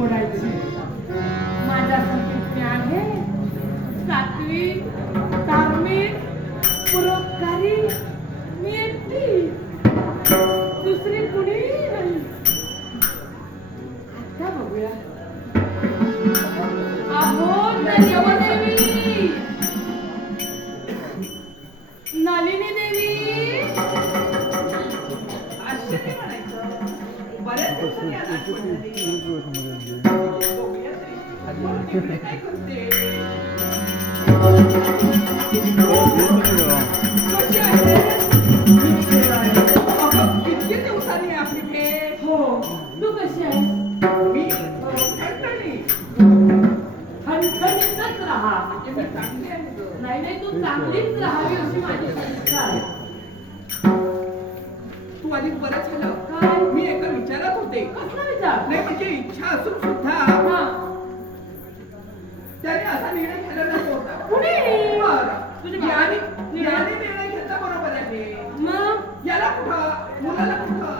मोडायची. माझ्यासाठी मी आहे सात्विक, धार्मिक, परोपकारी, मी एकटी, दुसरी कुणी नाही. आता बघूया. अहो देवी, नलिनी देवी, आश्चर्य म्हणायचं. बऱ्याच दिवसांनी आठवण झाली. बघूया तरी. म्हणून तिकडे काय करते? कशी आहे? अगं, किती दिवसांनी आपली भेट. हो, तू कशी आहेस? मी ठणठणीत. ठणठणीतच राहा. म्हणजे मी चांगली आहे गं. नाही नाही, तू चांगलीच राहावी अशी माझी इच्छा आहे. तू आधीच बरं झालं. काय? मी एका विचारात होते. कसला विचार? नाही म्हणजे इच्छा असून सुद्धा हा. त्याने असा निर्णय घ्यायला नको होता. कुणी? बरं. याने निर्णय घेतला बरोबर आहे. मग याला कुठं, मुलाला कुठं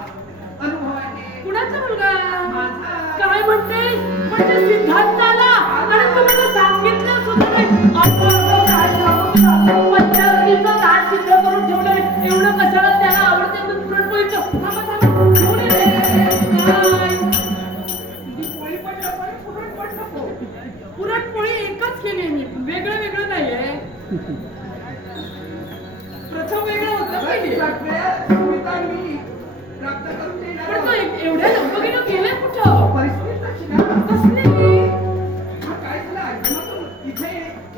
अनुभव आहे. कुणाचा मुलगा? माझा. काय म्हणतेस? म्हणजे सिद्धांताला? आणि तू मला सांगितलं सुद्धा नाही. अगं, काय सांगू तुला? पंचावृत्तीचं ताट सिद्ध करून ठेवलंय. एवढं कशाला त्याला आवडते पण पुरणपोळीचं? थांबा, थांबा. घेऊन ये रे. काय? तुझी पोळी पण नको आणि पुरण पण नको. पुरणपोळी एकच केली मी, वेगळं वेगळं नाहीये. प्रथम वेगळं होतं पहिले. सगळ्या सुविधा मी प्राप्त करून देणार पण तो आहोत. एवढ्या लंबगीनं गेले कुठं? परिस्थिती तशी ना. कसली? हा काय झालं आश्रमातून इथे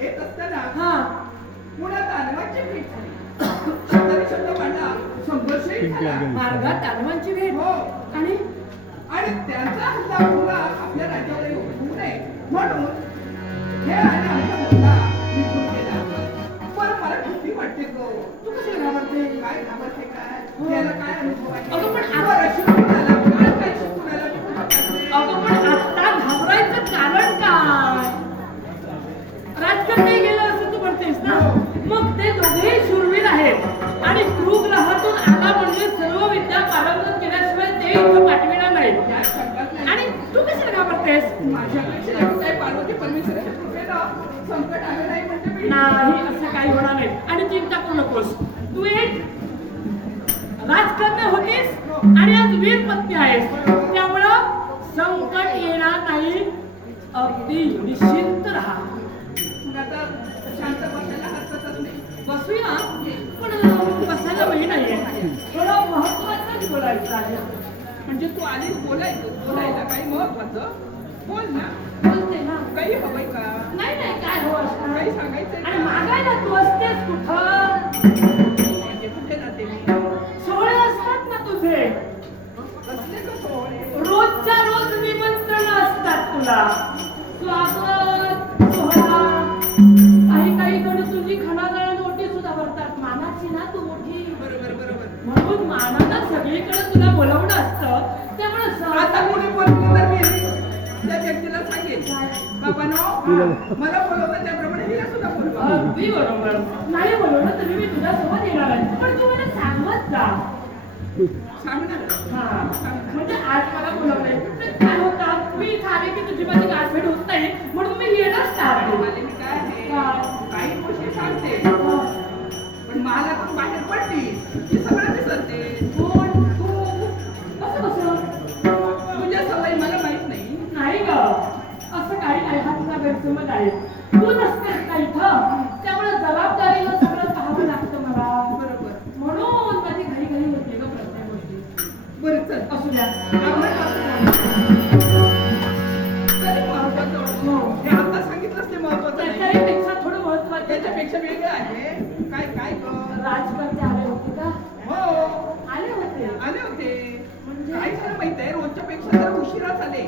येत असताना हा. मुळात दानवाची भेट झाली. शब्दाने शब्द मांडला, संघर्षही झाला. मार्गात दानवांची भेट. हो. आणि आणि त्यांचा हल्ला पुन्हा आपल्या राज्यावर होऊ नये म्हणून हे आणि आमचा मुलगा निघून गेला. पण मला भीती वाटते गो. तू कशी घाबरते? काय घाबरते काय? हो. याला काय अनुभव आहे? अगं पण वर अशी कुणाला, काय शिकून आला मी तुला सांगते. अगं पण आता घाबरायचं कारण काय? राजकारण नाही गेलं असं तू म्हणतेस ना? मग ते दोघेही शूरवीर आहेत आणि क्रूर ग्रहातून आला म्हणजे सर्व विद्या पारंगत केल्याशिवाय ते इथं पाठविणार नाहीत. काय सांगत नाही. आणि तू कशाला घाबरतेस? माझ्यापेक्षा एवढं काय पार्वती परमेश्वराच्या कृपेनं संकट आलं नाही म्हणजे मी नाही, असं काही होणार नाही. आणि चिंता करू नकोस. तू एक राजकन्या होतीस आणि आज वीर पत्नी आहेस. त्यामुळं संकट येणार नाही. अगदी निश्चिंत राहा. मग आता शांत बसायला हरकतच नाही. बसूया, पण बसायला वेळ नाहीये. थोडं महत्वाचं बोलायचं आहे. म्हणजे तू आलीस बोलायला काही महत्वाचं बोल ना. बोलते ना. काही हवंय का? नाही नाही, काय हवं असणार? काही सांगायचंय आणि का? मागायला तू असतेस कुठं? म्हणजे कुठे जाते मी? सोहळे असतात ना तुझे. कसले का सोहळे? रोजच्या रोज निमंत्रण असतात तुला. स्वागत सोहळा. काही जण तुझी खणाजळण ओटी सुद्धा भरतात. मानाची ना तू मोठी, बरोबर. म्हणून मानानं सगळीकडे तुला बोलावणं असतं. त्यामुळे आता कोणी बोलली तर मी त्या व्यक्तीला सांगेल, बाबांनो मला बोलवलं त्याप्रमाणे हिला सुद्धा बोलवा. अगदी बरोबर. नाही बोलवलं तरी मी तुझ्यासोबत येणार आहे. पण तू मला सांगत जा. सांगणार. हा, म्हणजे आज मला बोलवलंय. पण काय होतं, मी इथं आले की तुझी माझी गाठभेट होत नाही, म्हणून मी येणंच टाळते. मला मी काय आहे, काही गोष्टी सांगते हा. पण मला पण बाहेर पडली की सगळं विसरते. कोण? तू? कसं? तुझ्या सवयी मला माहित नाही. नाही ग, असं काही नाही. हा तुझा गैरसमज आहे. तू नसतेस का इथं, त्यामुळे जबाबदारीनं सगळं पाहावं लागतं मला. बरोबर. म्हणून माझी घरी होते ग प्रत्येक गोष्टी. बरं चल असू द्या. आपण असं तरी महत्वाचं हो. हे आता सांगितलंच ते महत्वाचं नाही. त्याच्यापेक्षा थोडं महत्वाचं. त्याच्यापेक्षा वेगळं आहे. काय काय राजकर्ते आले होते का? हो आले होते. आले होते. म्हणजे? काय झालं माहित आहे, रोजच्या पेक्षा जरा उशिराच आले.